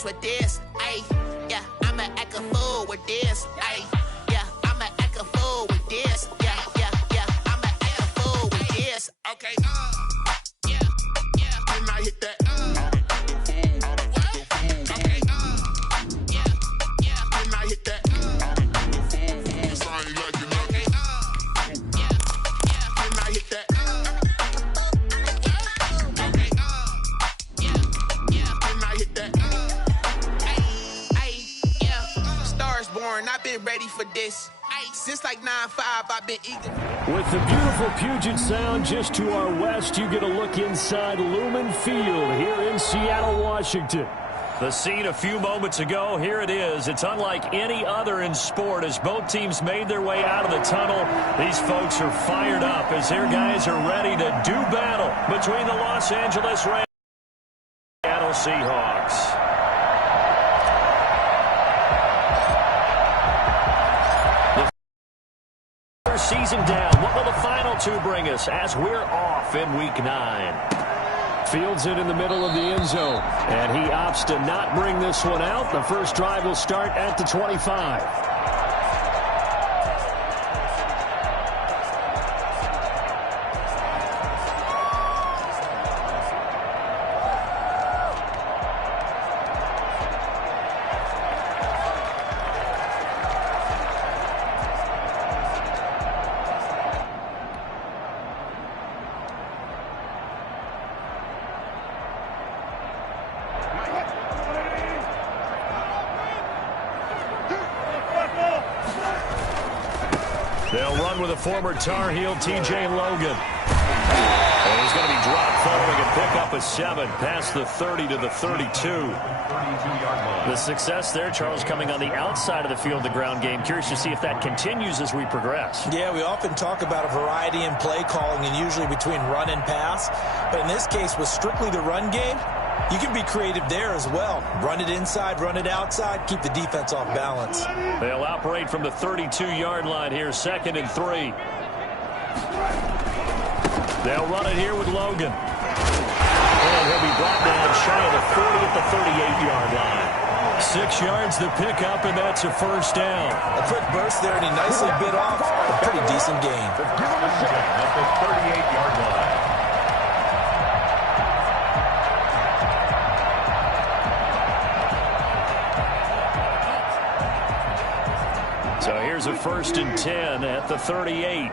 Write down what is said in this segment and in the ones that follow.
fools with this. Ayy, yeah, I'ma act a fool with this. Ayy, yeah, I'ma act a fool with this. Yeah, yeah, yeah, I'ma act a fool with this. Okay, yeah, yeah. Can I hit that? Okay, yeah, yeah. Can I hit that? I've been ready for this. Since like 9-5, I've been eager. With the beautiful Puget Sound just to our west, you get a look inside Lumen Field here in Seattle, Washington. The scene a few moments ago, here it is. It's unlike any other in sport as both teams made their way out of the tunnel. These folks are fired up as their guys are ready to do battle between the Los Angeles Rams and Seattle Seahawks. Season down. What will the final two bring us as we're off in Week 9? Fields it in the middle of the end zone, and he opts to not bring this one out. The first drive will start at the 25. They'll run with a former Tar Heel, T.J. Logan. And he's going to be dropped following a pickup of 7 past the 30 to the 32. The success there, Charles, coming on the outside of the field, the ground game. Curious to see if that continues as we progress. Yeah, we often talk about a variety in play calling and usually between run and pass. But in this case, with strictly the run game, you can be creative there as well. Run it inside, run it outside, keep the defense off balance. They'll operate from the 32-yard line here, 2nd and 3. They'll run it here with Logan. And he'll be brought down shy of the 40 at the 38-yard line. 6 yards the pickup, and that's a first down. A quick burst there, and he nicely bit off a pretty decent gain. Give him a second at the 38-yard line. So here's a 1st and 10 at the 38.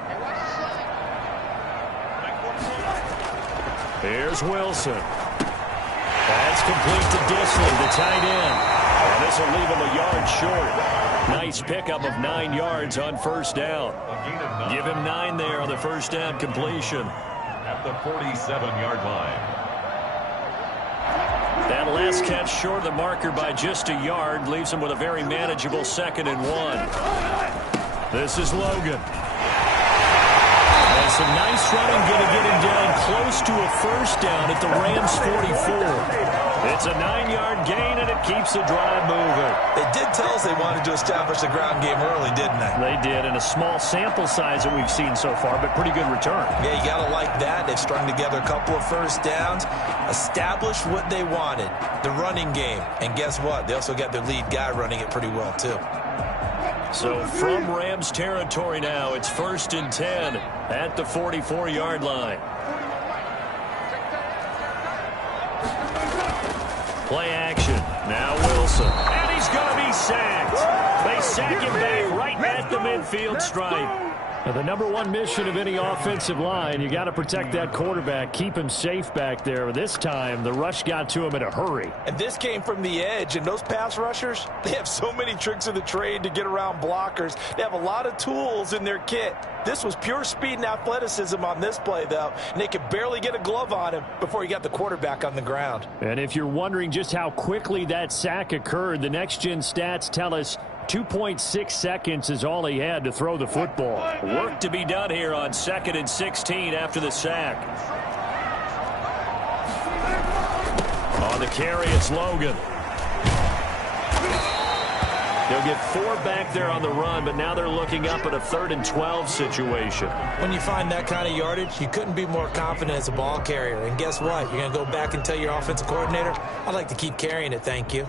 Here's Wilson. That's complete to Disley, the tight end. And this will leave him a yard short. Nice pickup of 9 yards on first down. Give him 9 there on the first down completion. At the 47-yard line. That last catch short of the marker by just a yard leaves him with a very manageable 2nd and 1. This is Logan. And some nice running going to get him down close to a first down at the Rams 44. It's a 9-yard gain, and it keeps the drive moving. They did tell us they wanted to establish the ground game early, didn't they? They did, in a small sample size that we've seen so far, but pretty good return. Yeah, you got to like that. They've strung together a couple of first downs, established what they wanted, the running game. And guess what? They also got their lead guy running it pretty well, too. So from Rams territory now, it's 1st and 10 at the 44-yard line. Play action. Now Wilson. And he's going to be sacked. They sack him back right at the midfield stripe. Now, the #1 mission of any offensive line, you got to protect that quarterback, keep him safe back there. This time, the rush got to him in a hurry. And this came from the edge, and those pass rushers, they have so many tricks of the trade to get around blockers. They have a lot of tools in their kit. This was pure speed and athleticism on this play, though, and they could barely get a glove on him before he got the quarterback on the ground. And if you're wondering just how quickly that sack occurred, the next-gen stats tell us 2.6 seconds is all he had to throw the football. Work to be done here on 2nd and 16 after the sack. On the carry, it's Logan. They'll get 4 back there on the run, but now they're looking up at a 3rd and 12 situation. When you find that kind of yardage, you couldn't be more confident as a ball carrier. And guess what? You're going to go back and tell your offensive coordinator, I'd like to keep carrying it, thank you.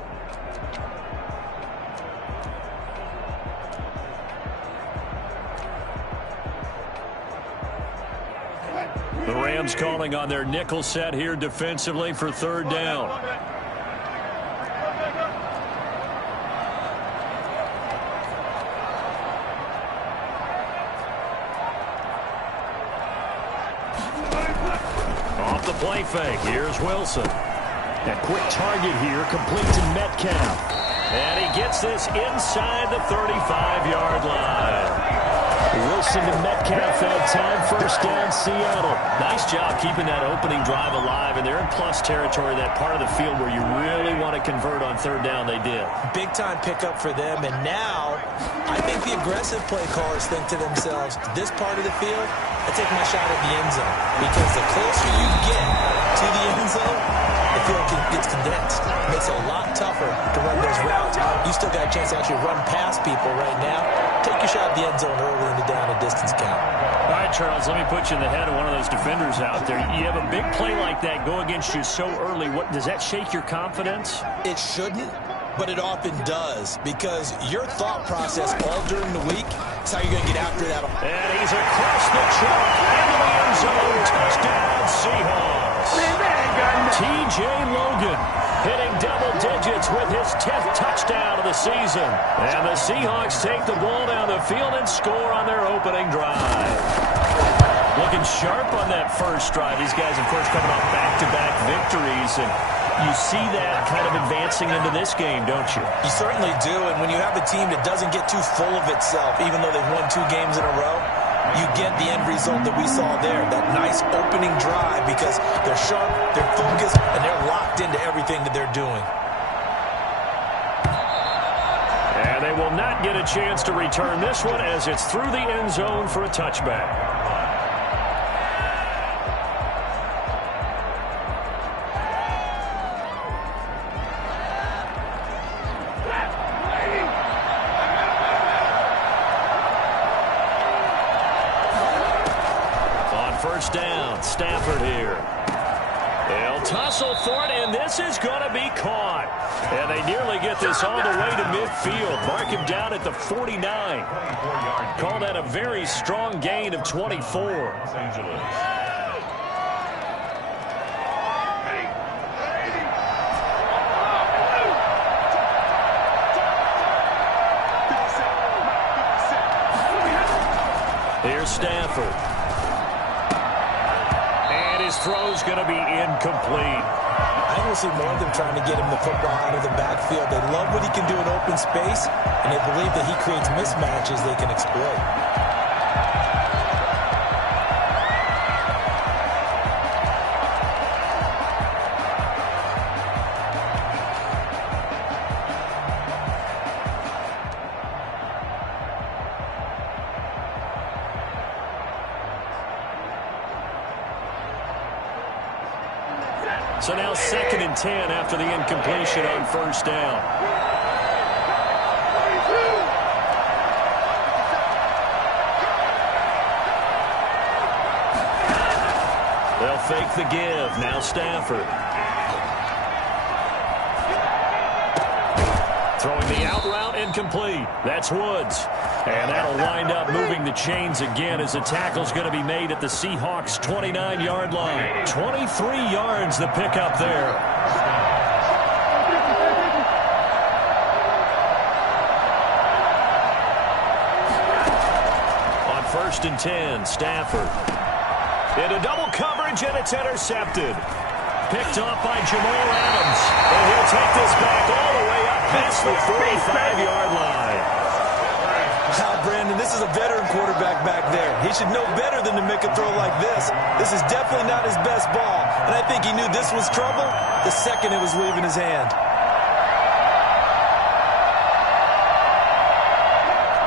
The Rams calling on their nickel set here defensively for third down. Off the play fake. Here's Wilson. That quick target here, complete to Metcalf. And he gets this inside the 35-yard line. Wilson to Metcalf that time. First down, Seattle. Nice job keeping that opening drive alive, and they're in plus territory, that part of the field where you really want to convert on third down. They did. Big-time pickup for them, and now I think the aggressive play callers think to themselves, this part of the field, I take my shot at the end zone, because the closer you get to the end zone, the field gets condensed. It makes it a lot tougher to run those routes. You still got a chance to actually run past people right now. Take your shot at the end zone early in the down and distance count. All right, Charles, let me put you in the head of one of those defenders out there. You have a big play like that go against you so early. What does that shake your confidence? It shouldn't, but it often does, because your thought process all during the week is how you're going to get after that. And he's across the chalk into the end zone. Touchdown, Seahawks. T.J. Logan hitting double digits with his 10th touchdown of the season. And the Seahawks take the ball down the field and score on their opening drive. Looking sharp on that first drive. These guys, of course, coming off back-to-back victories. And you see that kind of advancing into this game, don't you? You certainly do. And when you have a team that doesn't get too full of itself, even though they've won 2 games in a row, you get the end result that we saw there, that nice opening drive, because they're sharp, they're focused, and they're locked into everything that they're doing. And they will not get a chance to return this one as it's through the end zone for a touchback. First down, Stafford here. They'll tussle for it, and this is going to be caught. And they nearly get this all the way to midfield. Mark him down at the 49. Call that a very strong gain of 24. Here's Stafford. His throw's going to be incomplete. I will see more of them trying to get him the football out of the backfield. They love what he can do in open space, and they believe that he creates mismatches they can exploit. So now 2nd and 10 after the incompletion on first down. They'll fake the give. Now Stafford. Throwing the out route, incomplete. That's Woods. And that'll wind up moving the chains again as the tackle's going to be made at the Seahawks' 29-yard line. 23 yards the pickup there. On 1st and 10, Stafford. Into double coverage, and it's intercepted. Picked off by Jamal Adams. And he'll take this back all the way up past the 45-yard line. Now, Brandon, this is a veteran quarterback back there. He should know better than to make a throw like this. This is definitely not his best ball, and I think he knew this was trouble the second it was leaving his hand.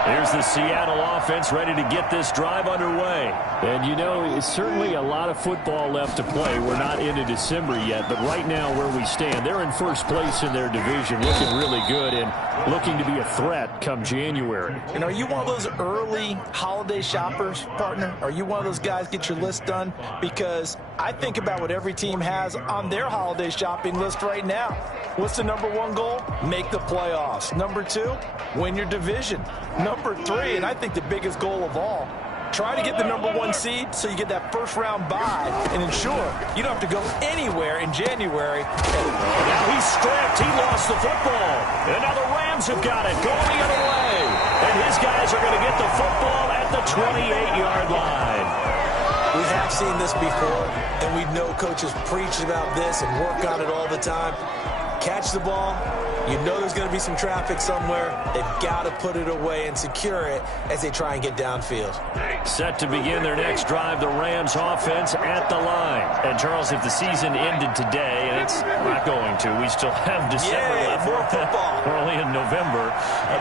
Here's the Seattle offense ready to get this drive underway. And, you know, it's certainly a lot of football left to play. We're not into December yet, but right now where we stand, they're in first place in their division, looking really good and looking to be a threat come January. And are you one of those early holiday shoppers, partner? Are you one of those guys get your list done? Because I think about what every team has on their holiday shopping list right now. What's the #1 goal? Make the playoffs. #2, win your division. #3, and I think the biggest goal of all, Try to get the #1 seed so you get that first-round bye and ensure you don't have to go anywhere in January. Now he's stripped. He lost the football. And now the Rams have got it going the other way. And his guys are going to get the football at the 28-yard line. We have seen this before, and we know coaches preach about this and work on it all the time. Catch the ball. You know there's going to be some traffic somewhere. They've got to put it away and secure it as they try and get downfield. Set to begin their next drive, the Rams offense at the line. And, Charles, if the season ended today, and it's not going to, we still have December left. More football. We're only in November.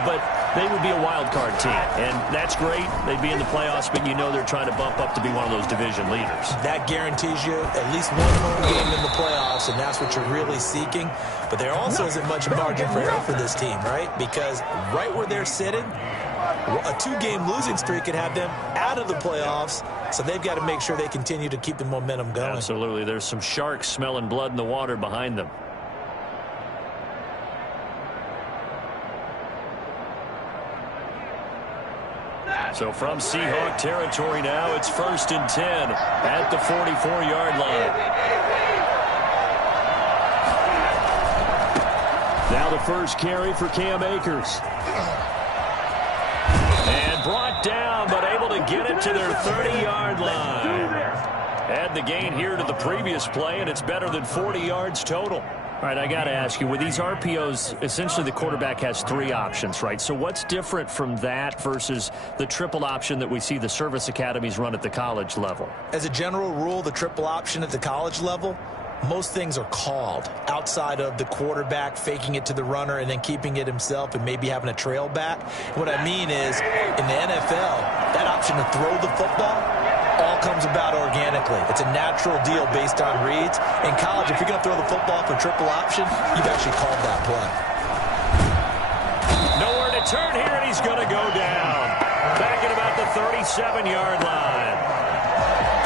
But they would be a wild card team. And that's great. They'd be in the playoffs, but you know they're trying to bump up to be one of those division leaders. That guarantees you at least one home game in the playoffs, and that's what you're really seeking. But there also isn't much margin for error for this team, right? Because right where they're sitting, a 2-game losing streak could have them out of the playoffs, so they've got to make sure they continue to keep the momentum going. Absolutely. There's some sharks smelling blood in the water behind them. So from Seahawk territory now, it's 1st and 10 at the 44-yard line. Now the first carry for Cam Akers. And brought down, but able to get it to their 30-yard line. Add the gain here to the previous play, and it's better than 40 yards total. All right, I got to ask you, with these RPOs, essentially the quarterback has 3 options, right? So what's different from that versus the triple option that we see the service academies run at the college level? As a general rule, the triple option at the college level, most things are called outside of the quarterback faking it to the runner and then keeping it himself and maybe having a trail back. What I mean is, in the NFL, that option to throw the football all comes about organically. It's a natural deal based on reads. In college, if you're going to throw the football for triple option, you've actually called that play. Nowhere to turn here, and he's going to go down. Back at about the 37-yard line.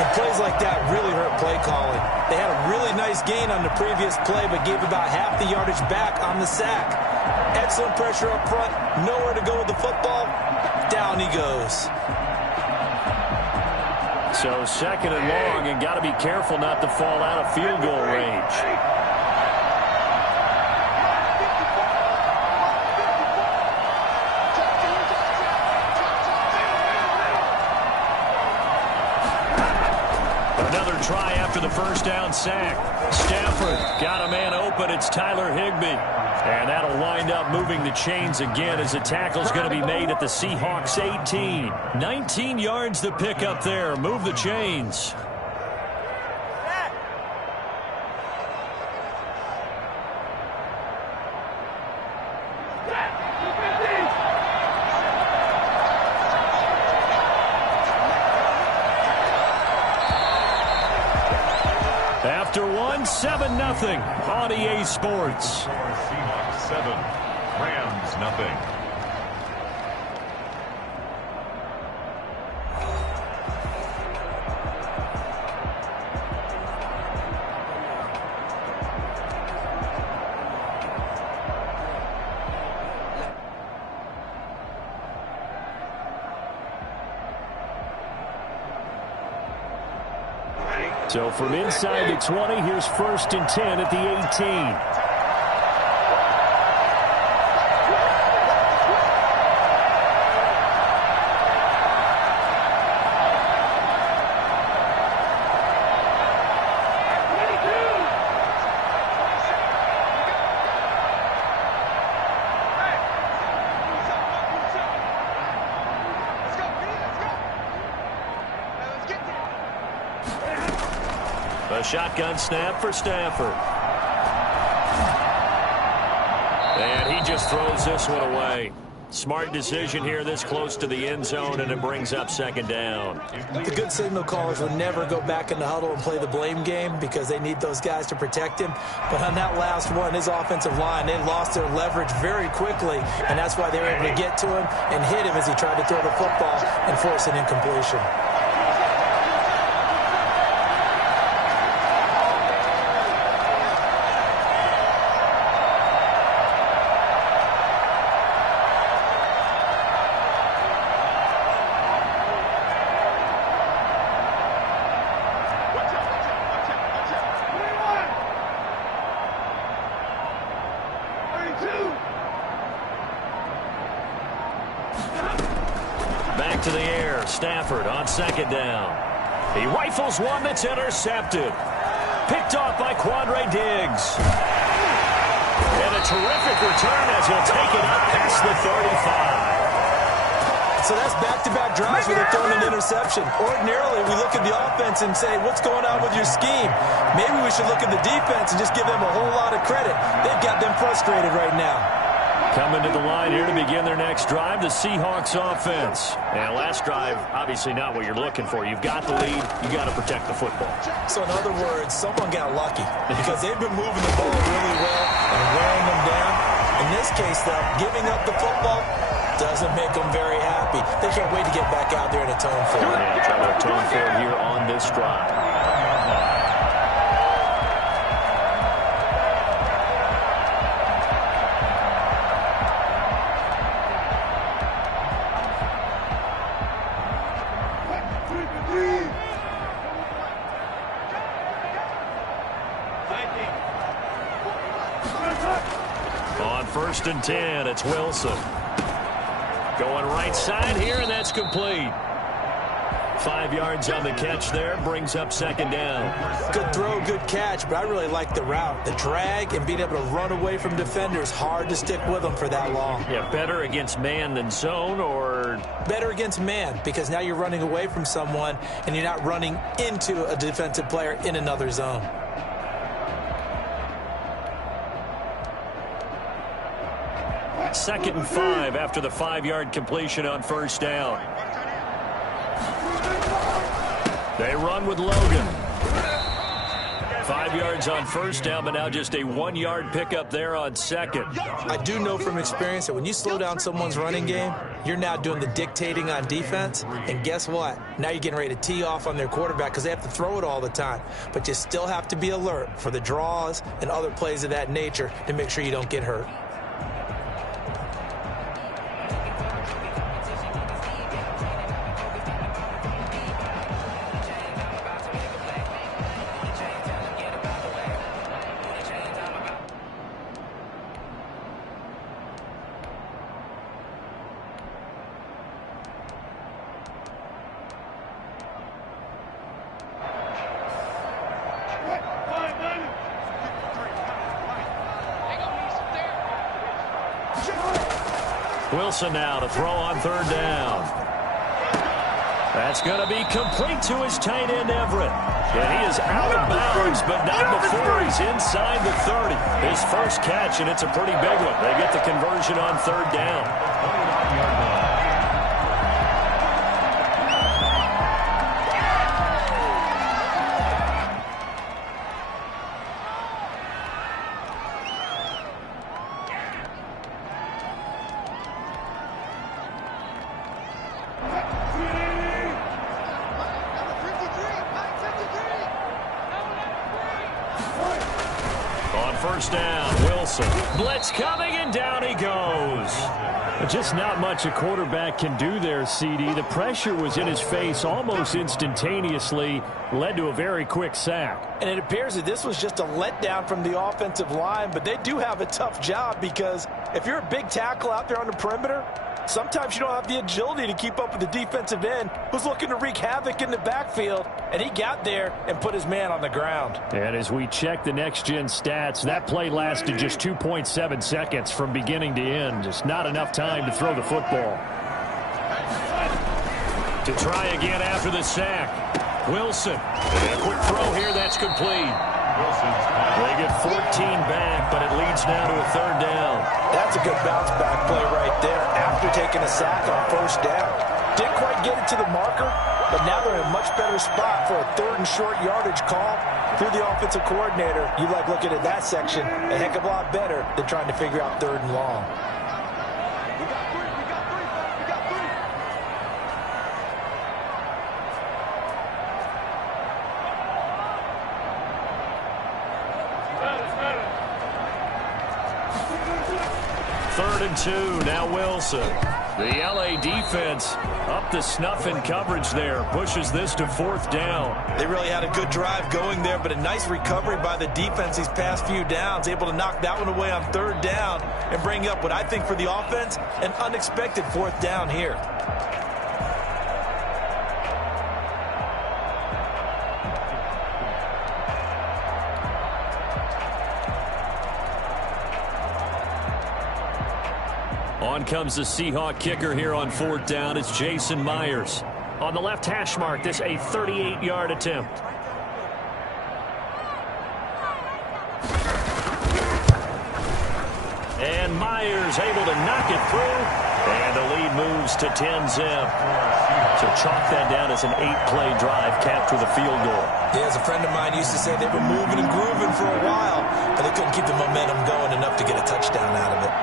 And plays like that really hurt play calling. They had a really nice gain on the previous play, but gave about half the yardage back on the sack. Excellent pressure up front. Nowhere to go with the football. Down he goes. So 2nd and long, and got to be careful not to fall out of field goal range. Another try after the first down sack. Stafford got a man open. It's Tyler Higbee. And that'll wind up moving the chains again as a tackle's going to be made at the Seahawks 18. 19 yards to pick up there. Move the chains. After one, 7-0 on EA Sports. Seahawks 7, Rams nothing. So from inside the 20, here's 1st and 10 at the 18. A shotgun snap for Stafford. And he just throws this one away. Smart decision here this close to the end zone, and it brings up 2nd down. The good signal callers will never go back in the huddle and play the blame game because they need those guys to protect him. But on that last one, his offensive line, they lost their leverage very quickly, and that's why they were able to get to him and hit him as he tried to throw the football and force an incompletion. Back to the air. Stafford on second down. He rifles one that's intercepted. Picked off by Quandre Diggs. And a terrific return as he'll take it up past the 35. So that's back-to-back drives where they're throwing an interception. Ordinarily, we look at the offense and say, what's going on with your scheme? Maybe we should look at the defense and just give them a whole lot of credit. They've got them frustrated right now. Coming to the line here to begin their next drive, the Seahawks offense. And last drive, obviously not what you're looking for. You've got the lead. You've got to protect the football. So in other words, someone got lucky because they've been moving the ball really well and wearing them down. In this case, though, giving up the football doesn't make them very happy. They can't wait to get back out there and atone for it. Yeah, try to atone for it here on this drive. On 1st and 10, it's Wilson. Going right side here, and that's complete. 5 yards on the catch there, brings up second down. Good throw, good catch, but I really like the route. The drag and being able to run away from defenders, hard to stick with them for that long. Yeah, better against man than zone, or? Better against man, because now you're running away from someone, and you're not running into a defensive player in another zone. Second and 5 after the 5-yard completion on first down. They run with Logan. 5 yards on first down, but now just a 1-yard pickup there on second. I do know from experience that when you slow down someone's running game, you're now doing the dictating on defense. And guess what? Now you're getting ready to tee off on their quarterback because they have to throw it all the time. But you still have to be alert for the draws and other plays of that nature to make sure you don't get hurt. Wilson now to throw on third down. That's going to be complete to his tight end, Everett. And he is out of bounds, but not before he's inside the 30. His first catch, and it's a pretty big one. They get the conversion on third down. First down, Wilson. Blitz coming, and down he goes. Just not much a quarterback can do there, CD. The pressure was in his face almost instantaneously, led to a very quick sack. And it appears that this was just a letdown from the offensive line, but they do have a tough job because if you're a big tackle out there on the perimeter, sometimes you don't have the agility to keep up with the defensive end who's looking to wreak havoc in the backfield, and he got there and put his man on the ground. And as we check the next-gen stats, that play lasted just 2.7 seconds from beginning to end. Just not enough time to throw the football. To try again after the sack. Wilson. And a quick throw here, that's complete. They get 14 back, but it leads now to a third down. That's a good bounce-back play right there after taking a sack on first down. Didn't quite get it to the marker, but now they're in a much better spot for a third and short yardage call through the offensive coordinator. You like looking at that section a heck of a lot better than trying to figure out third and long. 3rd and 2. Now Wilson. The L.A. defense up to snuff in coverage there. Pushes this to 4th down. They really had a good drive going there, but a nice recovery by the defense these past few downs. Able to knock that one away on 3rd down and bring up what I think for the offense, an unexpected 4th down here. On comes the Seahawk kicker here on 4th down. It's Jason Myers. On the left hash mark, this a 38-yard attempt. And Myers able to knock it through. And the lead moves to 10-zip. So chalk that down as an 8-play drive capped with a field goal. Yeah, as a friend of mine used to say, they were moving and grooving for a while, but they couldn't keep the momentum going enough to get a touchdown out of it.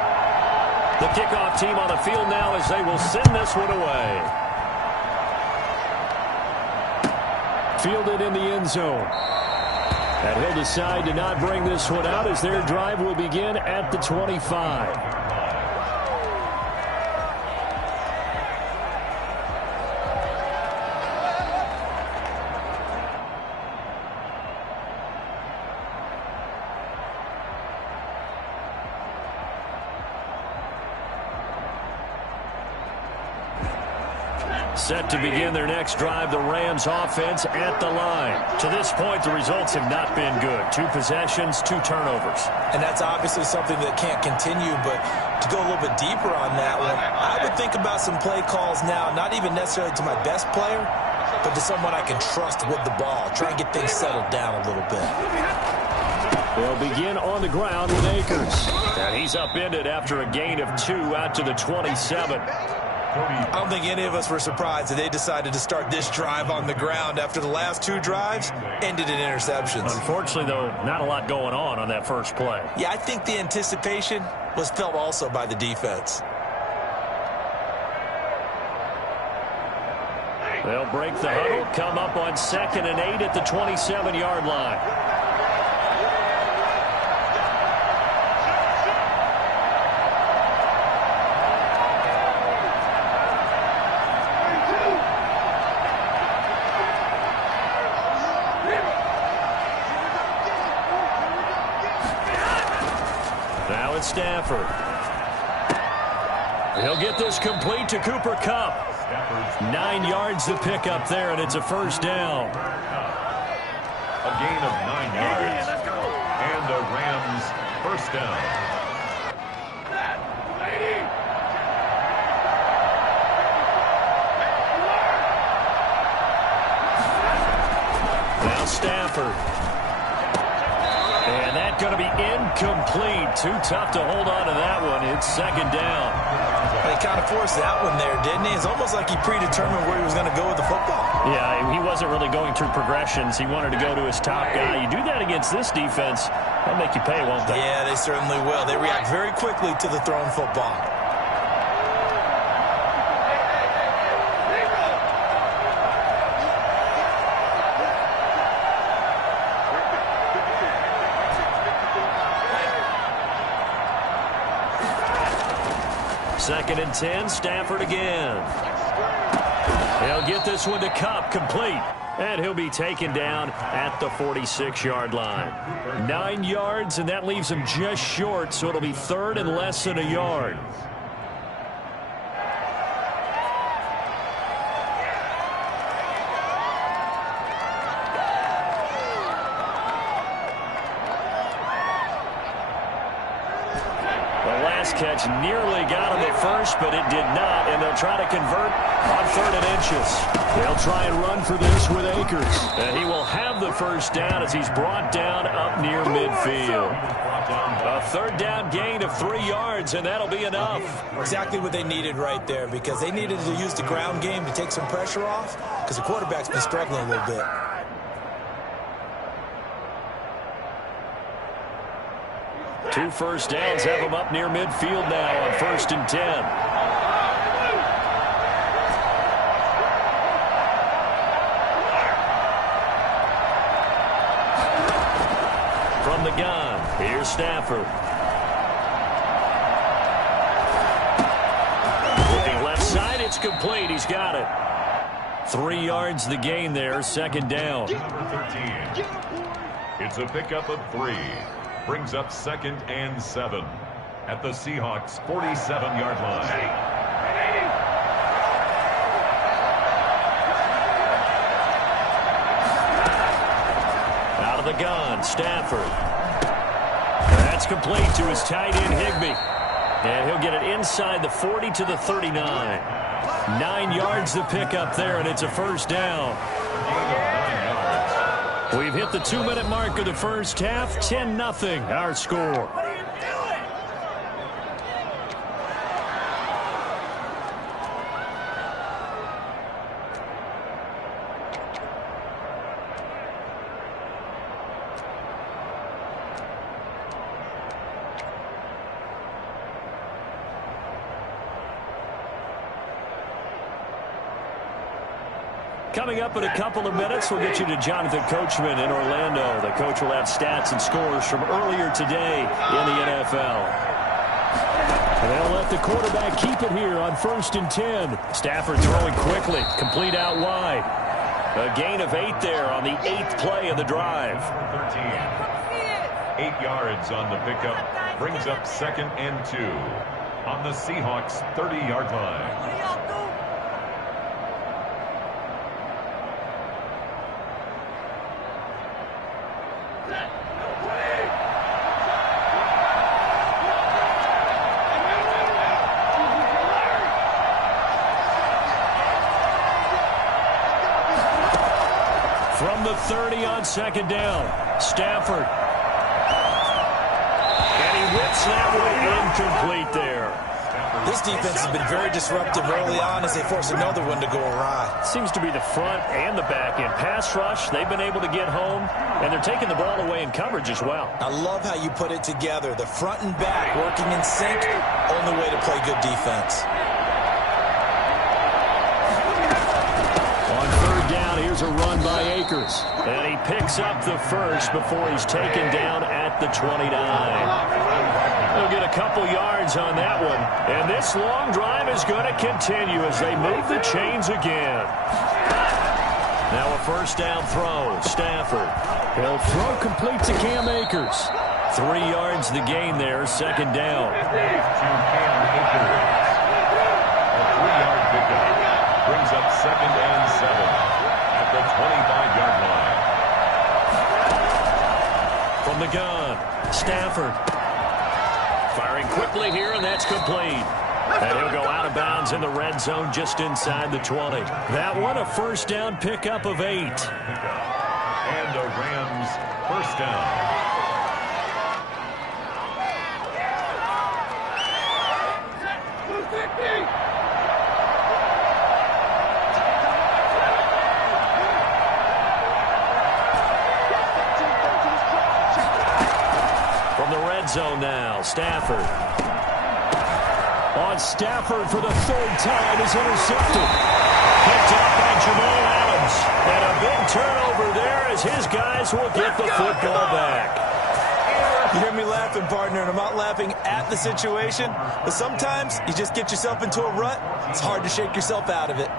The kickoff team on the field now as they will send this one away. Fielded in the end zone. And he'll decide to not bring this one out as their drive will begin at the 25. Set to begin their next drive, the Rams offense at the line. To this point, the results have not been good. 2 possessions, 2 turnovers. And that's obviously something that can't continue, but to go a little bit deeper on that one, I would think about some play calls now, not even necessarily to my best player, but to someone I can trust with the ball. Try and get things settled down a little bit. They'll begin on the ground with Akers. And he's upended after a gain of 2 out to the 27. I don't think any of us were surprised that they decided to start this drive on the ground after the last 2 drives ended in interceptions. Unfortunately, though, not a lot going on that first play. Yeah, I think the anticipation was felt also by the defense. They'll break the huddle, come up on 2nd and 8 at the 27-yard line. Stafford. He'll get this complete to Cooper Kupp. 9 yards to pick up there, and it's a 1st down. A gain of 9 yards. And a Rams 1st down. Now Stafford. And that's going to be incomplete. Too tough to hold on to that one. It's 2nd down. He kind of forced that one there, didn't he? It's almost like he predetermined where he was going to go with the football. Yeah, he wasn't really going through progressions. He wanted to go to his top guy. You do that against this defense, they'll make you pay, won't they? Yeah, they certainly will. They react very quickly to the thrown football. Second and 10, Stafford again. He'll get this one to Kupp, complete. And he'll be taken down at the 46-yard line. 9 yards, and that leaves him just short, so it'll be 3rd and less than a yard. Catch nearly got him at first, but it did not, and they'll try to convert on 3rd and inches. They'll try and run for this with Akers. And he will have the 1st down as he's brought down up near midfield. A 3rd down gain of 3 yards, and that'll be enough. Exactly what they needed right there, because they needed to use the ground game to take some pressure off, because the quarterback's been struggling a little bit. Two 1st downs have him up near midfield now on 1st and 10. From the gun, here's Stafford. It's complete. He's got it. 3 yards the gain there, second down. Number 13. It's a pickup of 3. Brings up 2nd and 7 at the Seahawks' 47-yard line. Out of the gun, Stafford. That's complete to his tight end, Higbee. And he'll get it inside the 40 to the 39. 9 yards to pick up there, and it's a first down. We've hit the 2-minute mark of the first half. 10-0, our score. Coming up in a couple of minutes, we'll get you to Jonathan Coachman in Orlando. The coach will have stats and scores from earlier today in the NFL. They'll let the quarterback keep it here on 1st and 10. Stafford throwing quickly, complete out wide. A gain of 8 there on the 8th play of the drive. 13. 8 yards on the pickup. Brings up 2nd and 2 on the Seahawks' 30-yard line. From the 30 on 2nd down, Stafford. And he whips that one incomplete there. This defense has been very disruptive early on as they force another one to go awry. Seems to be the front and the back end. Pass rush, they've been able to get home, and they're taking the ball away in coverage as well. I love how you put it together. The front and back working in sync, only way to play good defense. On 3rd down, here's a run by Akers. And he picks up the first before he's taken down at the 29. They'll get a couple yards on that one. And this long drive is going to continue as they move the chains again. Now a 1st down throw. Stafford. He'll throw complete to Cam Akers. 3 yards the gain there, 2nd down. To Cam Akers. A 3-yard pickup. Brings up 2nd and 7 at the 25-yard line. From the gun, Stafford. Firing quickly here, and that's complete. And he'll go out of bounds in the red zone just inside the 20. That one a 1st down pickup of 8. And a Rams 1st down. Zone now, Stafford. On Stafford for the 3rd time is intercepted. Picked up by Jamal Adams. And a big turnover there as his guys will get the football back. You hear me laughing, partner, and I'm not laughing at the situation, but sometimes you just get yourself into a rut. It's hard to shake yourself out of it.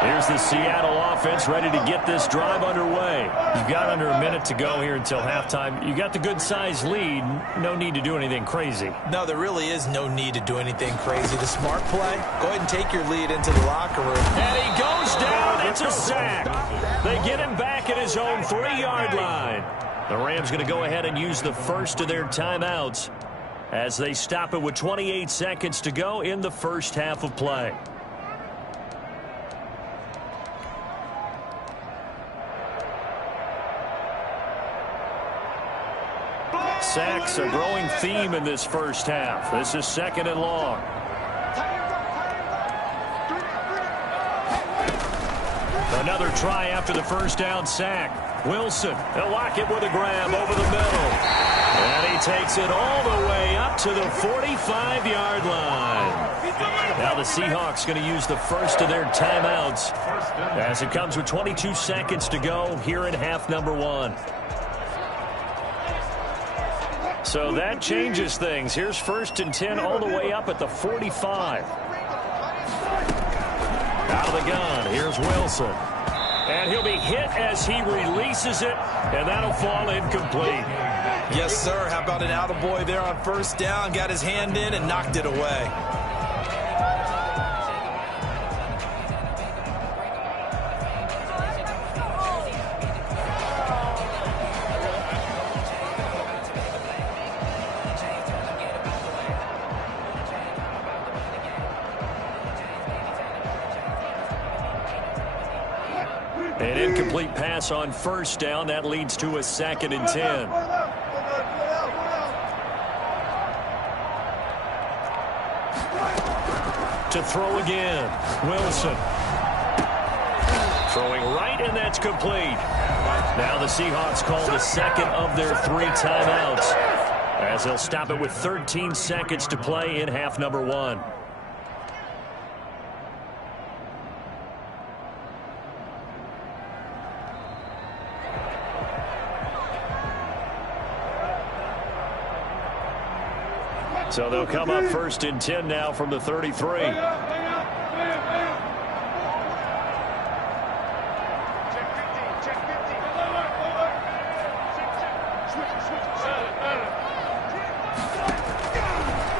Here's the Seattle offense ready to get this drive underway. You've got under a minute to go here until halftime. You got the good-sized lead. No need to do anything crazy. No, there really is no need to do anything crazy. The smart play, go ahead and take your lead into the locker room. And he goes down. It's a sack. They get him back at his own 3-yard line. The Rams going to go ahead and use the first of their timeouts as they stop it with 28 seconds to go in the first half of play. Sacks a growing theme in this first half. This is 2nd and long. Another try after the 1st down sack. Wilson, they'll lock it with a grab over the middle. And he takes it all the way up to the 45-yard line. Now the Seahawks going to use the first of their timeouts as it comes with 22 seconds to go here in half number 1. So that changes things. Here's 1st and 10 all the way up at the 45. Out of the gun, here's Wilson. And he'll be hit as he releases it, and that'll fall incomplete. Yes, sir. How about an attaboy there on 1st down? Got his hand in and knocked it away. An incomplete pass on 1st down. That leads to a 2nd and 10. To throw again. Wilson. Throwing right, and that's complete. Now the Seahawks call the 2nd of their 3 timeouts, as they'll stop it with 13 seconds to play in half number 1. So they'll come up 1st and 10 now from the 33.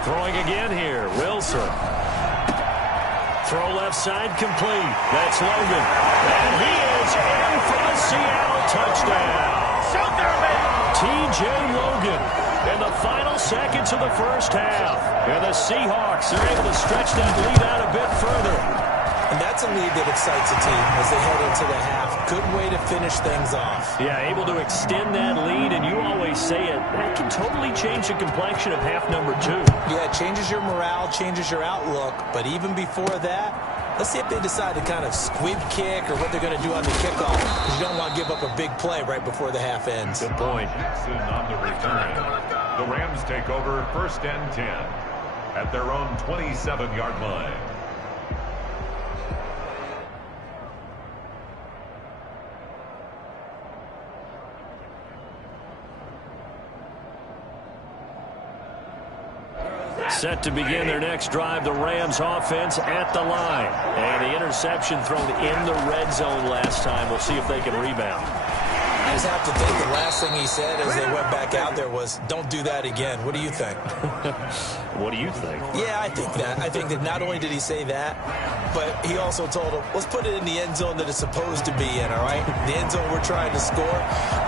Throwing again here, Wilson. Throw left side complete. That's Logan. And he is in for the Seattle touchdown. T.J. Logan in the final seconds of the 1st half. And the Seahawks are able to stretch that lead out a bit further. And that's a lead that excites a team as they head into the half. Good way to finish things off. Yeah, able to extend that lead, and you always say it, that can totally change the complexion of half number 2. Yeah, it changes your morale, changes your outlook. But even before that, let's see if they decide to kind of squib kick or what they're going to do on the kickoff, because you don't want to give up a big play right before the half ends. Good point. Jackson on the return. The Rams take over 1st and 10 at their own 27-yard line. Set to begin their next drive, the Rams offense at the line. And the interception thrown in the red zone last time. We'll see if they can rebound. I just have to think the last thing he said as they went back out there was, don't do that again. What do you think? What do you think? Yeah, I think that. I think that not only did he say that, but he also told him, let's put it in the end zone that it's supposed to be in, all right? The end zone we're trying to score.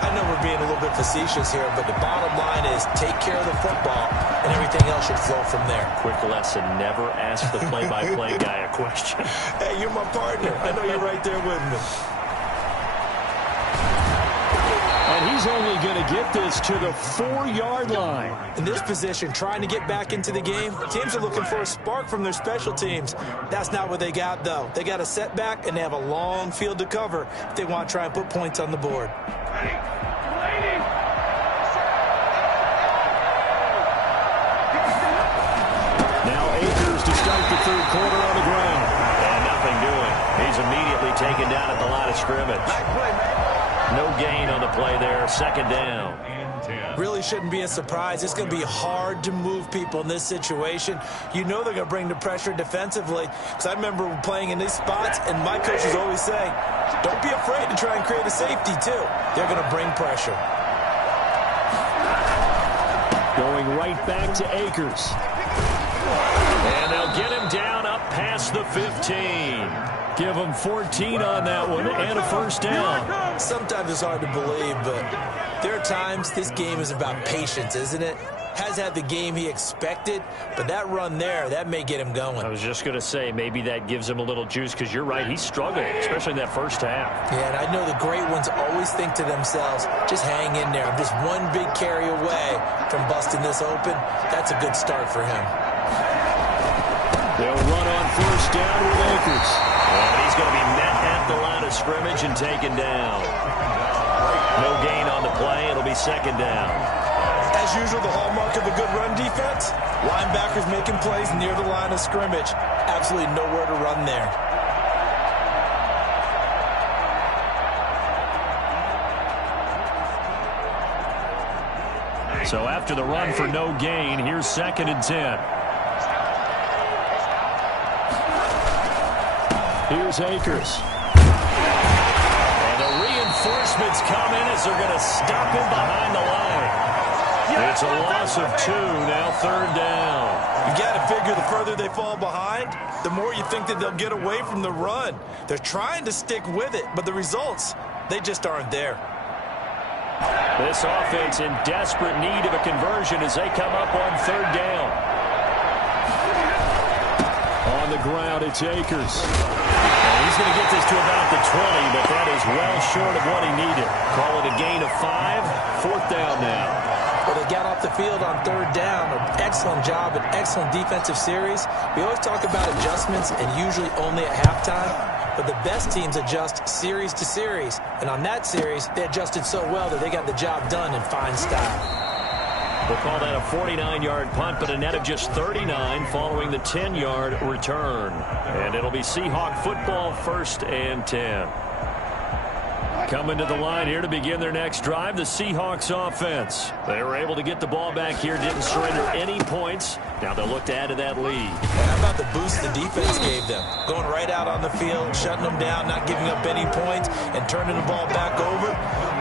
I know we're being a little bit facetious here, but the bottom line is take care of the football, and everything else should flow from there. Quick lesson, never ask the play-by-play guy a question. Hey, you're my partner. I know you're right there with me. And he's only going to get this to the 4-yard line. In this position, trying to get back into the game, teams are looking for a spark from their special teams. That's not what they got, though. They got a setback, and they have a long field to cover if they want to try and put points on the board. Now Akers to start the 3rd quarter on the ground. And nothing doing. He's immediately taken down at the line of scrimmage. No gain on the play there. 2nd down. Really shouldn't be a surprise. It's going to be hard to move people in this situation. You know they're going to bring the pressure defensively. Because I remember playing in these spots, and my coaches always say, don't be afraid to try and create a safety, too. They're going to bring pressure. Going right back to Akers. And they'll get him down up past the 15. Give him 14 on that one and a 1st down. Sometimes it's hard to believe, but there are times this game is about patience, isn't it? Has had the game he expected, but that run there, that may get him going. I was just going to say, maybe that gives him a little juice, because you're right, he struggled, especially in that 1st half. Yeah, and I know the great ones always think to themselves, just hang in there. I'm just one big carry away from busting this open. That's a good start for him. They'll run on 1st down with Akers. And he's going to be met at the line of scrimmage and taken down. No gain on the play. It'll be 2nd down. As usual, the hallmark of a good run defense, linebackers making plays near the line of scrimmage. Absolutely nowhere to run there. So after the run for no gain, here's 2nd and 10. Here's Akers. And the reinforcements come in as they're going to stop him behind the line. It's a loss of 2, now 3rd down. You got to figure the further they fall behind, the more you think that they'll get away from the run. They're trying to stick with it, but the results, they just aren't there. This offense in desperate need of a conversion as they come up on 3rd down. On the ground, it's Akers. He's going to get this to about the 20, but that is well short of what he needed. Call it a gain of 5, 4th down now. Well, they got off the field on 3rd down. An excellent job, an excellent defensive series. We always talk about adjustments and usually only at halftime, but the best teams adjust series to series. And on that series, they adjusted so well that they got the job done in fine style. We'll call that a 49-yard punt, but a net of just 39 following the 10-yard return. And it'll be Seahawk football, 1st and 10. Coming to the line here to begin their next drive, the Seahawks offense. They were able to get the ball back here, didn't surrender any points. Now they'll look to add to that lead. How about the boost the defense gave them? Going right out on the field, shutting them down, not giving up any points, and turning the ball back over.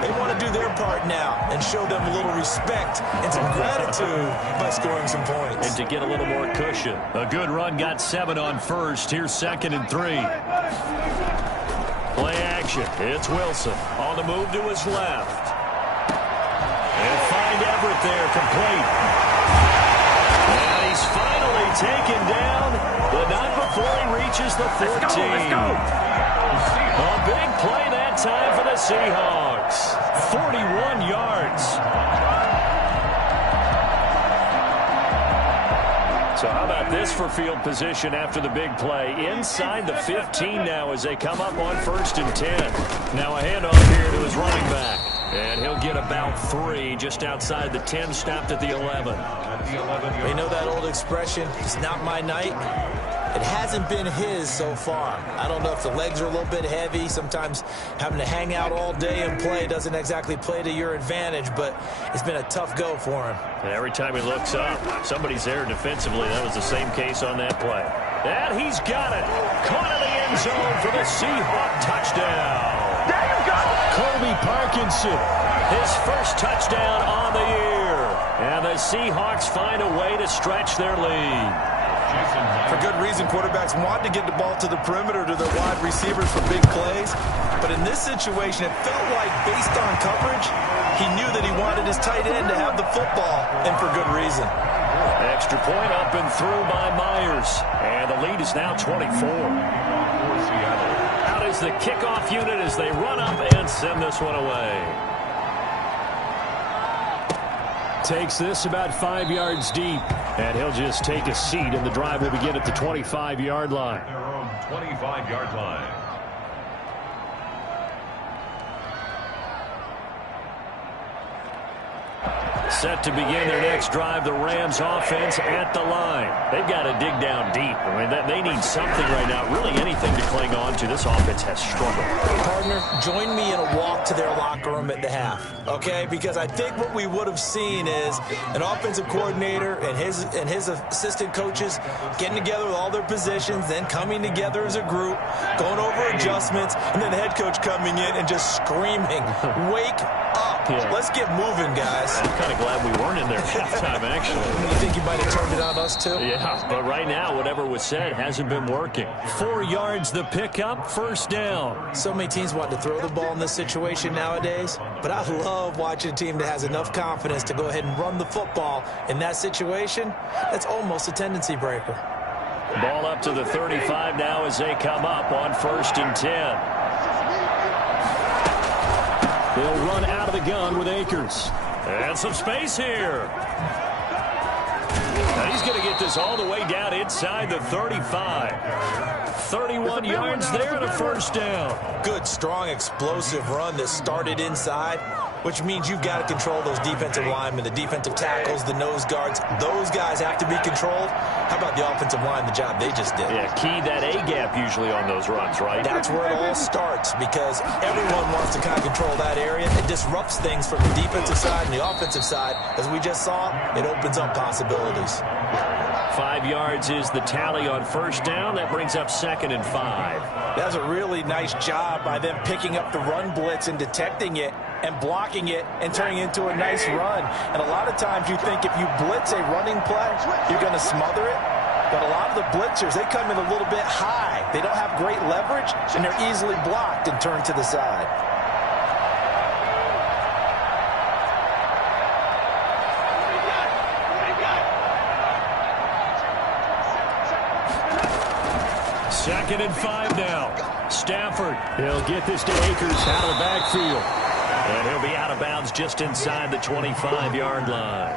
They want to do their part now and show them a little respect and some gratitude by scoring some points. And to get a little more cushion. A good run, got 7 on 1st. Here's 2nd and 3. Play action. It's Wilson on the move to his left. And find Everett there, complete. And he's finally taken down, but not before he reaches the 14. Let's go. A big play that time for the Seahawks. 41 yards. So how about this for field position after the big play? Inside the 15 now as they come up on 1st and 10. Now a handoff here to his running back. And he'll get about 3 just outside the 10, stopped at the 11. You know that old expression, it's not my night? It hasn't been his so far. I don't know if the legs are a little bit heavy. Sometimes having to hang out all day and play doesn't exactly play to your advantage, but it's been a tough go for him. And every time he looks up, somebody's there defensively. That was the same case on that play. And he's got it. Caught in the end zone for the Seahawk touchdown. There you go. Kobe Parkinson. His first touchdown on the year. And the Seahawks find a way to stretch their lead. For good reason, quarterbacks want to get the ball to the perimeter to their wide receivers for big plays. But in this situation, it felt like based on coverage, he knew that he wanted his tight end to have the football, and for good reason. Extra point up and through by Myers. And the lead is now 24. Out is the kickoff unit as they run up and send this one away. Takes this about 5 yards deep. And he'll just take a seat, and the drive will begin at the 25-yard line. Their own 25-yard line. Set to begin their next drive, the Rams offense at the line. They've got to dig down deep. I mean, they need something right now, really anything to cling on to. This offense has struggled. Partner, join me in a walk to their locker room at the half, okay? Because I think what we would have seen is an offensive coordinator and his assistant coaches getting together with all their positions, then coming together as a group, going over adjustments, and then the head coach coming in and just screaming, "Wake up. Yeah. Let's get moving, guys." I'm kind of glad we weren't in there halftime, actually. You think you might have turned it on us, too? Yeah, but right now, whatever was said hasn't been working. 4 yards the pickup, 1st down. So many teams want to throw the ball in this situation nowadays, but I love watching a team that has enough confidence to go ahead and run the football. In that situation, that's almost a tendency breaker. Ball up to the 35 now as they come up on 1st and 10. They'll run out of the gun with Akers. And some space here. Now he's going to get this all the way down inside the 35. 31 yards there and a 1st down. Good, strong, explosive run that started inside. which means you've got to control those defensive linemen, the defensive tackles, the nose guards. Those guys have to be controlled. How about the offensive line, the job they just did? Yeah, key that A-gap usually on those runs, right? That's where it all starts because everyone wants to kind of control that area. It disrupts things from the defensive side and the offensive side. As we just saw, it opens up possibilities. 5 yards is the tally on first down. That brings up 2nd and 5. That's a really nice job by them picking up the run blitz and detecting it and blocking it and turning it into a nice run. And a lot of times you think if you blitz a running play, you're going to smother it. But a lot of the blitzers, they come in a little bit high. They don't have great leverage, and they're easily blocked and turned to the side. Second and 5 now. Stafford, he'll get this to Akers out of the backfield. And he'll be out of bounds just inside the 25-yard line.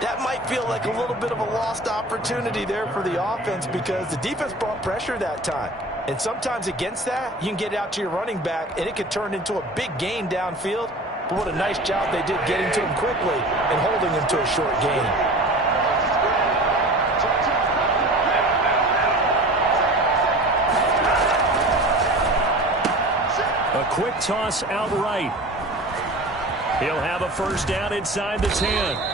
That might feel like a little bit of a lost opportunity there for the offense because the defense brought pressure that time. And sometimes against that, you can get out to your running back, and it could turn into a big gain downfield. But what a nice job they did getting to him quickly and holding him to a short gain. A quick toss outright. He'll have a first down inside the 10.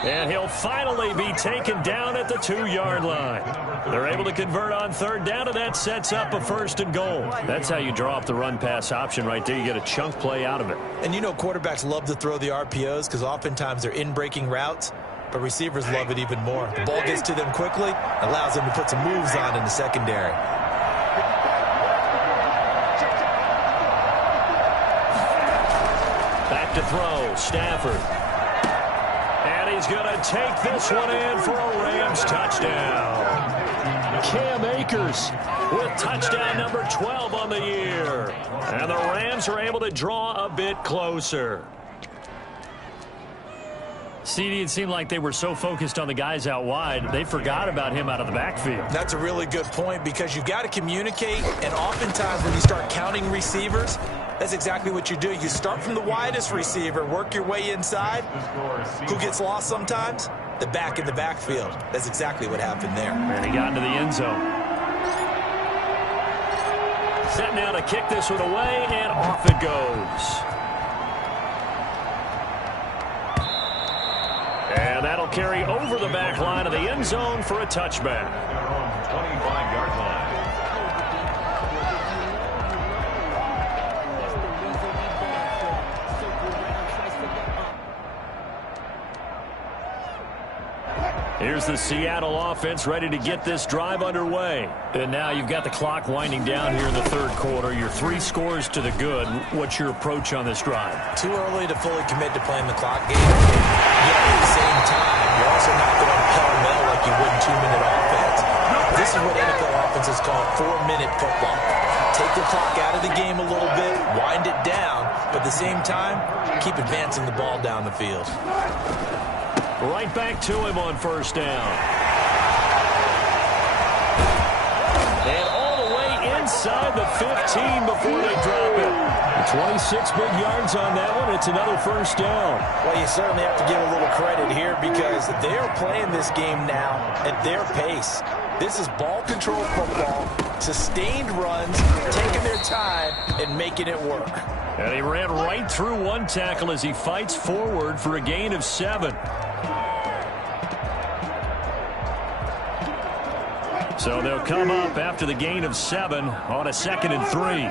And he'll finally be taken down at the 2-yard line. They're able to convert on third down, and that sets up a 1st and goal. That's how you draw up the run-pass option right there. You get a chunk play out of it. And you know quarterbacks love to throw the RPOs because oftentimes they're in-breaking routes, but receivers love it even more. The ball gets to them quickly, allows them to put some moves on in the secondary. Back to throw, Stafford. And he's going to take this one in for a Rams touchdown. Cam Akers with touchdown number 12 on the year. And the Rams are able to draw a bit closer. CD, it seemed like they were so focused on the guys out wide, they forgot about him out of the backfield. That's a really good point because you've got to communicate, and oftentimes when you start counting receivers, that's exactly what you do. You start from the widest receiver, work your way inside. Who gets lost sometimes? The back in the backfield. That's exactly what happened there. And he got into the end zone. Set now to kick this one away, and off it goes. And that'll carry over the back line of the end zone for a touchback. 25-yard line. Here's the Seattle offense ready to get this drive underway. And now you've got the clock winding down here in the third quarter. Your 3 scores to the good. What's your approach on this drive? Too early to fully commit to playing the clock game. Yet at the same time, you're also not going pell-mell like you would in 2-minute offense. This is what NFL offenses call 4-minute football. Take the clock out of the game a little bit, wind it down, but at the same time, keep advancing the ball down the field. Right back to him on first down. And all the way inside the 15 before they drop it. 26 big yards on that one. It's another first down. Well, you certainly have to give a little credit here because they're playing this game now at their pace. This is ball control football, sustained runs, taking their time and making it work. And he ran right through one tackle as he fights forward for a gain of 7. So they'll come up after the gain of 7 on a 2nd and 3.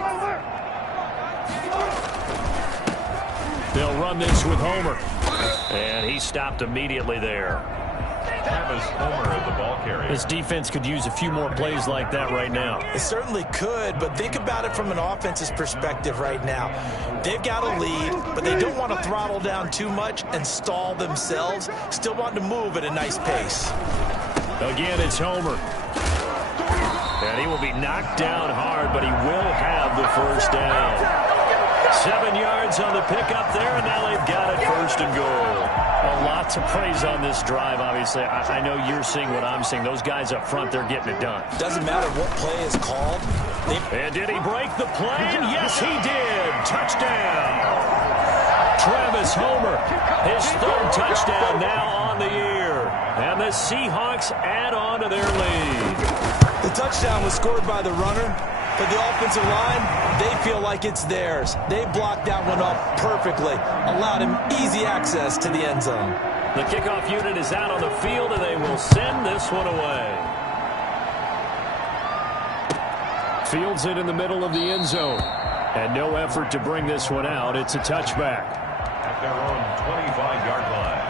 They'll run this with Homer. And he stopped immediately there. Travis Homer at the ball carrier. This defense could use a few more plays like that right now. It certainly could, but think about it from an offense's perspective right now. They've got a lead, but they don't want to throttle down too much and stall themselves. Still want to move at a nice pace. Again, it's Homer. And he will be knocked down hard, but he will have the first down. 7 yards on the pickup there, and now they've got it 1st and goal. A lot to praise on this drive, obviously. I know you're seeing what I'm seeing. Those guys up front, they're getting it done. Doesn't matter what play is called. And did he break the play? Yes, he did. Touchdown. Travis Homer, his third touchdown now on the year. And the Seahawks add on to their lead. The touchdown was scored by the runner, but the offensive line, they feel like it's theirs. They blocked that one up perfectly, allowed him easy access to the end zone. The kickoff unit is out on the field, and they will send this one away. Fields it in the middle of the end zone. And no effort to bring this one out. It's a touchback. At their own 25-yard line.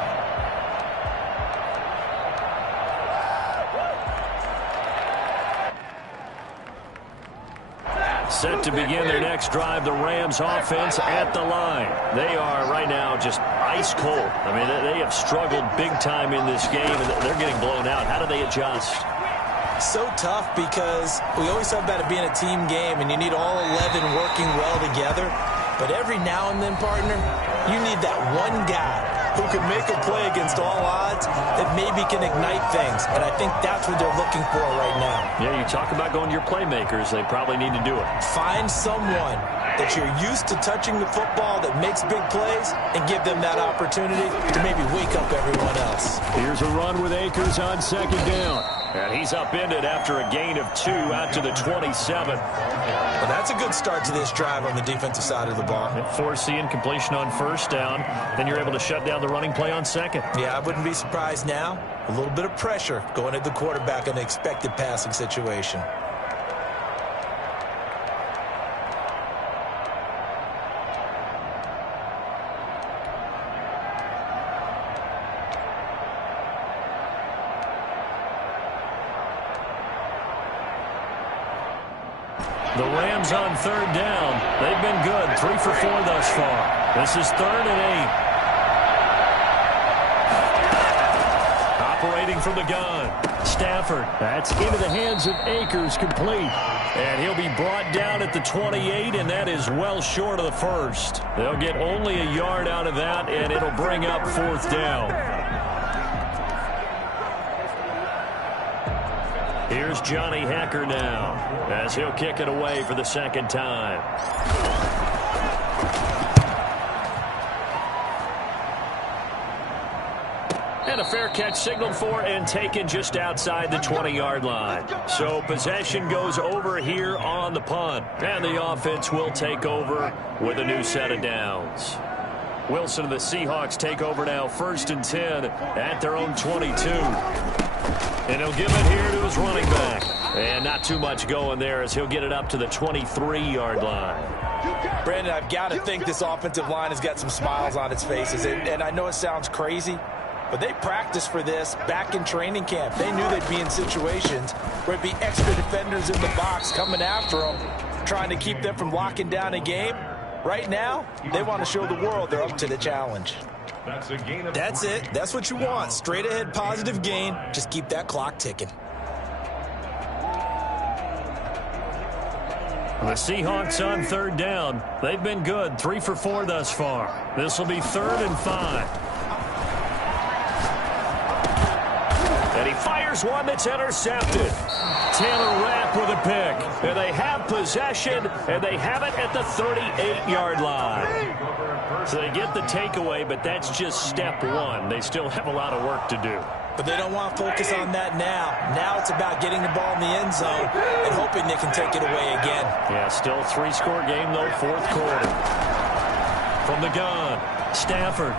Set to begin their next drive, the Rams offense at the line. They are right now just ice cold. I mean, they have struggled big time in this game, and they're getting blown out. How do they adjust? So tough because we always talk about it being a team game, and you need all 11 working well together. But every now and then, partner, you need that one guy who can make a play against all odds that maybe can ignite things. And I think that's what they're looking for right now. Yeah, you talk about going to your playmakers. They probably need to do it. Find someone that you're used to touching the football that makes big plays and give them that opportunity to maybe wake up everyone else. Here's a run with Akers on second down. And he's upended after a gain of 2 out to the 27. Well, that's a good start to this drive on the defensive side of the ball. Force the incompletion on first down. Then you're able to shut down the running play on second. Yeah, I wouldn't be surprised now. A little bit of pressure going at the quarterback in an expected passing situation. The Rams on third down. They've been good. 3 for 4 thus far. This is 3rd and 8. Operating from the gun. Stafford. That's into the hands of Akers, complete. And he'll be brought down at the 28, and that is well short of the first. They'll get only a yard out of that, and it'll bring up 4th down. Here's Johnny Hacker now, as he'll kick it away for the second time. And a fair catch signaled for and taken just outside the 20-yard line. So possession goes over here on the punt. And the offense will take over with a new set of downs. Wilson and the Seahawks take over now, 1st and 10 at their own 22. And he'll give it here to his running back. And not too much going there as he'll get it up to the 23-yard line. Brandon, I've got to think this offensive line has got some smiles on its faces. And I know it sounds crazy, but they practiced for this back in training camp. They knew they'd be in situations where it'd be extra defenders in the box coming after them, trying to keep them from locking down a game. Right now, they want to show the world they're up to the challenge. That's it. That's what you want. Straight ahead positive gain. Just keep that clock ticking. The Seahawks on third down. They've been good. 3 for 4 thus far. This will be 3rd and 5. And he fires one that's intercepted. Taylor Rapp with a pick. And they have possession, and they have it at the 38-yard line. So they get the takeaway, but that's just step 1. They still have a lot of work to do. But they don't want to focus on that now. Now it's about getting the ball in the end zone and hoping they can take it away again. Yeah, still a 3-score game, though, 4th quarter. From the gun, Stafford.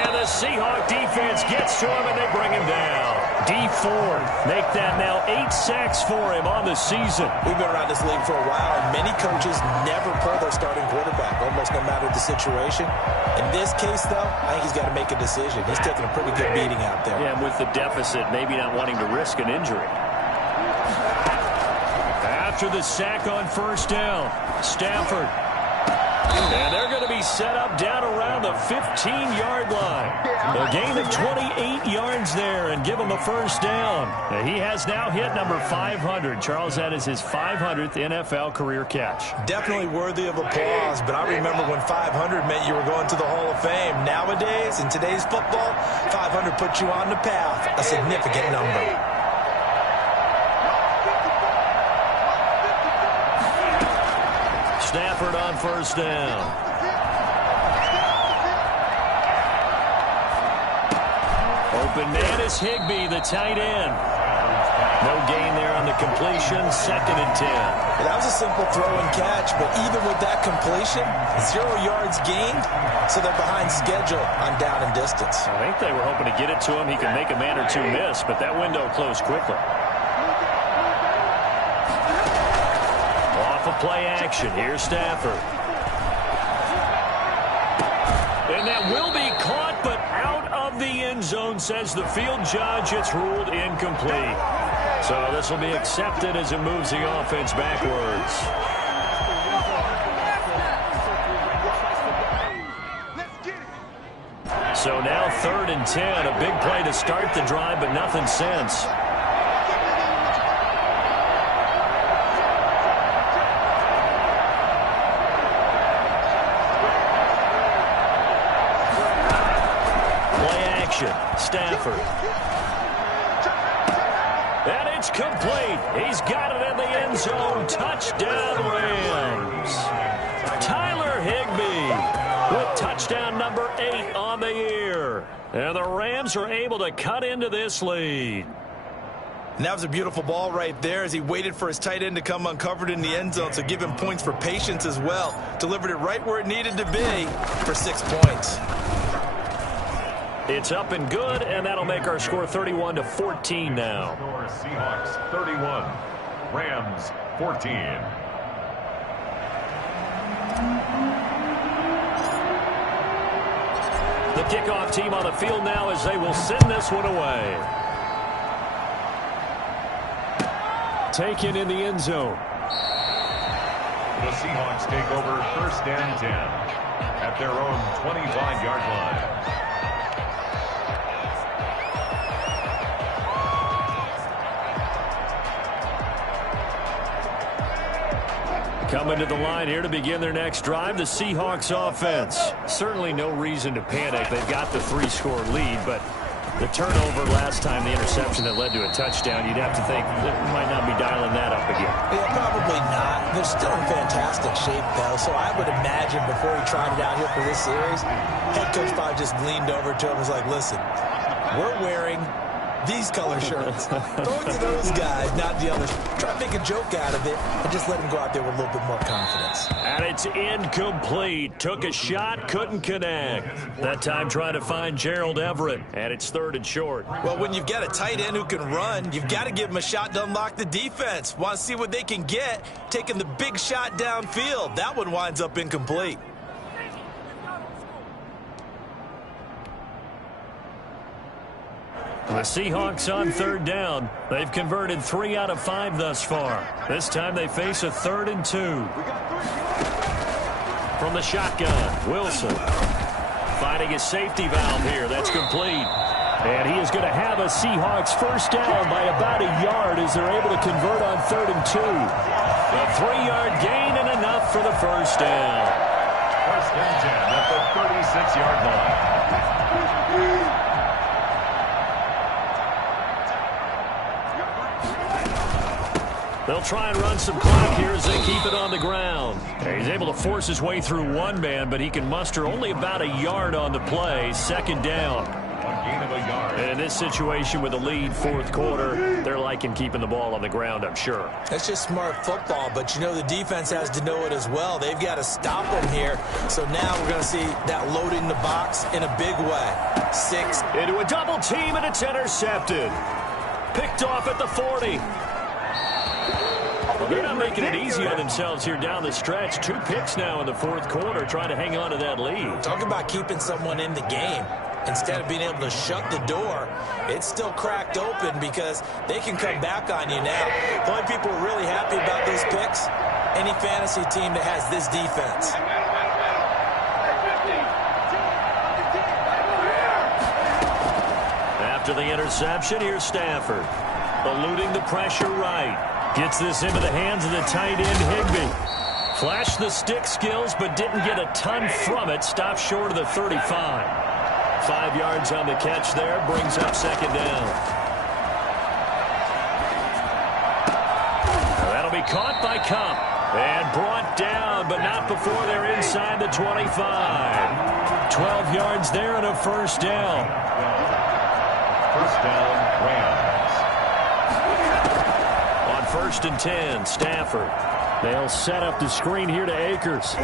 And the Seahawk defense gets to him, and they bring him down. Dee Ford make that now 8 sacks for him on the season. We've been around this league for a while, and many coaches never pull their starting quarterback, almost no matter the situation. In this case, though, I think he's got to make a decision. He's taking a pretty good beating out there. Yeah, and with the deficit, maybe not wanting to risk an injury. After the sack on first down, Stafford. And they're going to be set up down around the 15-yard line. A gain of 28 yards there and give him a first down. He has now hit number 500. Charles, that is his 500th NFL career catch. Definitely worthy of applause, but I remember when 500 meant you were going to the Hall of Fame. Nowadays, in today's football, 500 puts you on the path, a significant number. Stafford on first down. open man is Higbee, the tight end. No gain there on the completion, 2nd and 10. That was a simple throw and catch, but even with that completion, 0 yards gained, so they're behind schedule on down and distance. I think they were hoping to get it to him. He could make a man or two miss, but that window closed quickly. Off of play action, here's Stafford. And that will be caught, but out of the end zone, says the field judge. It's ruled incomplete. So this will be accepted as it moves the offense backwards. So now 3rd and 10. A big play to start the drive, but nothing since. Play action. Stafford. And it's complete. He's got it in the end zone. Touchdown, Rams. Tyler Higbee with touchdown number 8 on the year. And the Rams are able to cut into this lead. And that was a beautiful ball right there as he waited for his tight end to come uncovered in the end zone, so give him points for patience as well. Delivered it right where it needed to be for 6 points. It's up and good, and that'll make our score 31-14 now. Seahawks 31, Rams 14. The kickoff team on the field now as they will send this one away. Taken in the end zone. The Seahawks take over 1st and 10 at their own 25-yard line. Coming to the line here to begin their next drive, the Seahawks offense. Certainly no reason to panic. They've got the 3-score lead, but the turnover last time, the interception that led to a touchdown, you'd have to think they might not be dialing that up again. Yeah, probably not. They're still in fantastic shape, though, so I would imagine before he tried it out here for this series, head coach probably just leaned over to him and was like, listen, we're wearing these color shirts. Throw it to those guys, not the others. Try to make a joke out of it and just let them go out there with a little bit more confidence. And it's incomplete. Took a shot, couldn't connect. That time trying to find Gerald Everett, and it's 3rd and short. Well, when you've got a tight end who can run, you've got to give him a shot to unlock the defense. Want to see what they can get, taking the big shot downfield. That one winds up incomplete. The Seahawks on 3rd down. They've converted 3 out of 5 thus far. This time they face a 3rd and 2. From the shotgun, Wilson finding his safety valve here. That's complete. And he is going to have a Seahawks 1st down by about a yard as they're able to convert on 3rd and 2. A 3-yard gain and enough for the 1st down. 1st and 10 at the 36-yard line. They'll try and run some clock here as they keep it on the ground. He's able to force his way through one man, but he can muster only about a yard on the play. 2nd down. A gain of a yard. And in this situation with the lead 4th quarter, they're liking keeping the ball on the ground, I'm sure. That's just smart football, but you know the defense has to know it as well. They've got to stop them here. So now we're going to see that loading the box in a big way. 6. Into a double team, and it's intercepted. Picked off at the 40. Well, they're not making it easy on themselves here down the stretch. 2 picks now in the 4th quarter, trying to hang on to that lead. Talk about keeping someone in the game. Instead of being able to shut the door, it's still cracked open because they can come back on you now. The only people who are really happy about those picks, any fantasy team that has this defense. After the interception, here's Stafford. Eluding the pressure right. Gets this into the hands of the tight end, Higbee. Flashed the stick skills, but didn't get a ton from it. Stopped short of the 35. 5 yards on the catch there. Brings up 2nd down. That'll be caught by Cup. And brought down, but not before they're inside the 25. 12 yards there and a 1st down. First down, Rams. On 1st and 10, Stafford. They'll set up the screen here to Akers.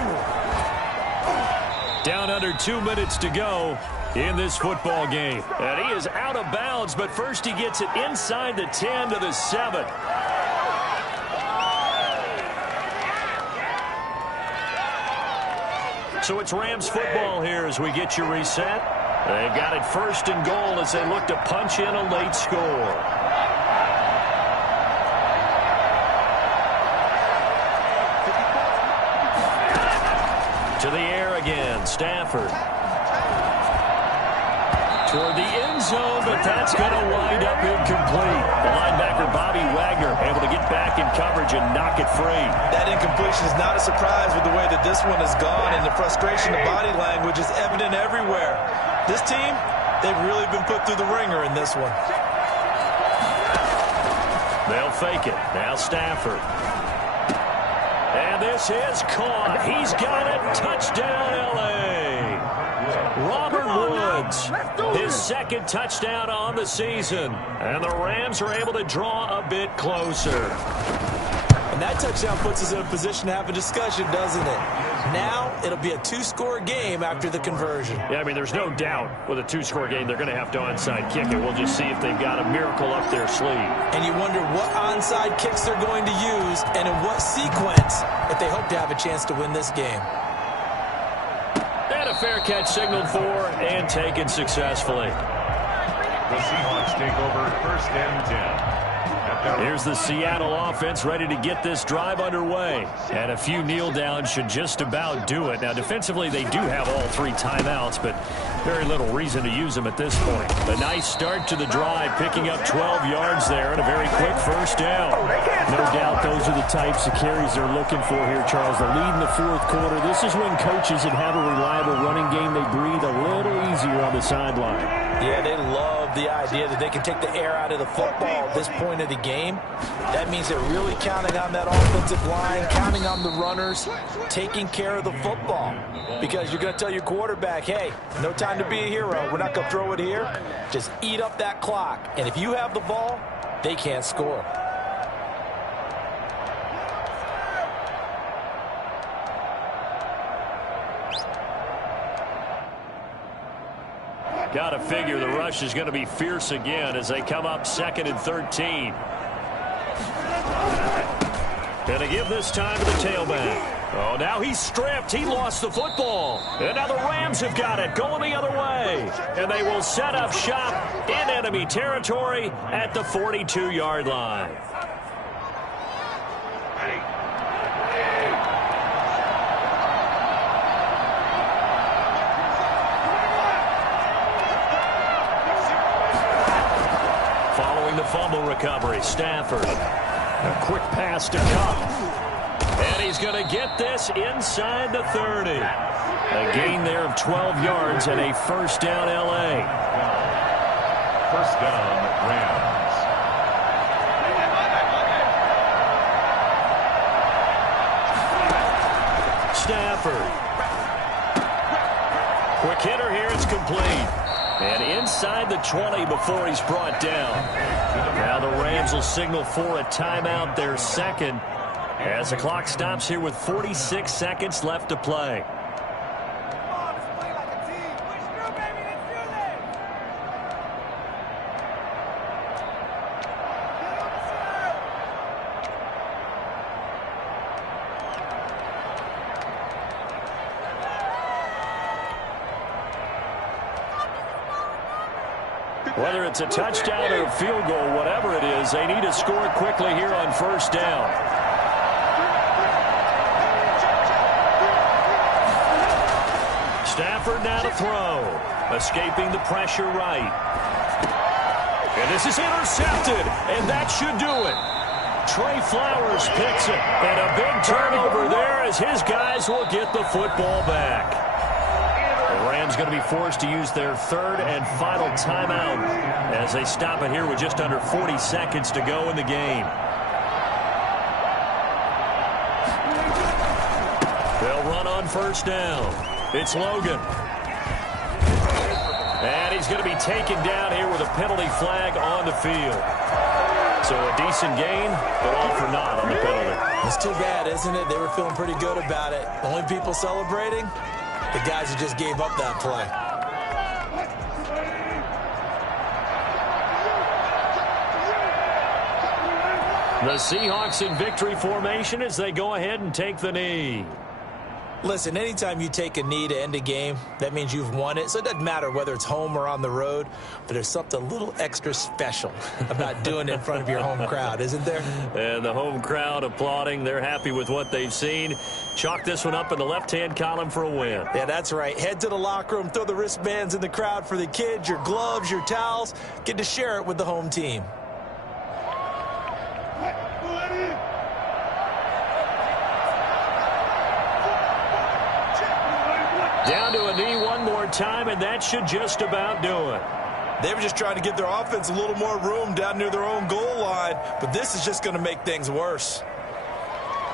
Down under 2 minutes to go in this football game. And he is out of bounds, but first he gets it inside the 10 to the 7. So it's Rams football here as we get you reset. They've got it 1st and goal as they look to punch in a late score. To the air again, Stafford. Toward the end zone, but that's going to wind up incomplete. The linebacker, Bobby Wagner, able to get back in coverage and knock it free. That incompletion is not a surprise with the way that this one has gone, and the frustration of body language is evident everywhere. This team, they've really been put through the ringer in this one. They'll fake it. Now Stafford. And this is caught. He's got it. Touchdown, L.A. Robert Woods, his 2nd touchdown on the season. And the Rams are able to draw a bit closer. And that touchdown puts us in a position to have a discussion, doesn't it? Now it'll be a 2-score game after the conversion. Yeah, I mean, there's no doubt with a 2-score game they're going to have to onside kick it. We'll just see if they've got a miracle up their sleeve. And you wonder what onside kicks they're going to use and in what sequence if they hope to have a chance to win this game. And a fair catch signaled for and taken successfully. The Seahawks take over 1st and 10. Here's the Seattle offense ready to get this drive underway. And a few kneel downs should just about do it. Now, defensively, they do have all 3 timeouts, but very little reason to use them at this point. A nice start to the drive, picking up 12 yards there and a very quick 1st down. No doubt those are the types of carries they're looking for here, Charles. The lead in the 4th quarter. This is when coaches that have a reliable running game, they breathe a little easier on the sideline. Yeah, they love the idea that they can take the air out of the football at this point of the game. That means they're really counting on that offensive line, counting on the runners, taking care of the football. Because you're going to tell your quarterback, hey, no time to be a hero. We're not going to throw it here. Just eat up that clock. And if you have the ball, they can't score. Got to figure the rush is going to be fierce again as they come up 2nd and 13. Going to give this time to the tailback. Oh, now he's stripped. He lost the football. And now the Rams have got it going the other way. And they will set up shop in enemy territory at the 42-yard line. The fumble recovery, Stafford. A quick pass to Cup. And he's going to get this inside the 30. A gain there of 12 yards and a 1st down, L.A. 1st down, Rams. Stafford. Quick hitter here, it's complete. And inside the 20 before he's brought down. Now the Rams will signal for a timeout, their 2nd, as the clock stops here with 46 seconds left to play. Whether it's a touchdown or a field goal, whatever it is, they need to score quickly here on 1st down. Stafford now to throw. Escaping the pressure right. And this is intercepted, and that should do it. Trey Flowers picks it, and a big turnover there as his guys will get the football back. The Rams going to be forced to use their 3rd and final timeout as they stop it here with just under 40 seconds to go in the game. They'll run on 1st down. It's Logan. And he's he's going to be taken down here with a penalty flag on the field. So a decent gain, but all for naught on the penalty. It's too bad, isn't it? They were feeling pretty good about it. Only people celebrating, the guys who just gave up that play. The Seahawks in victory formation as they go ahead and take the knee. Listen, anytime you take a knee to end a game, that means you've won it. So it doesn't matter whether it's home or on the road, but there's something a little extra special about doing it in front of your home crowd, isn't there? And the home crowd applauding. They're happy with what they've seen. Chalk this one up in the left-hand column for a win. Yeah, that's right. Head to the locker room, throw the wristbands in the crowd for the kids, your gloves, your towels. Get to share it with the home team. Down to a knee one more time, and that should just about do it. They were just trying to give their offense a little more room down near their own goal line, but this is just going to make things worse.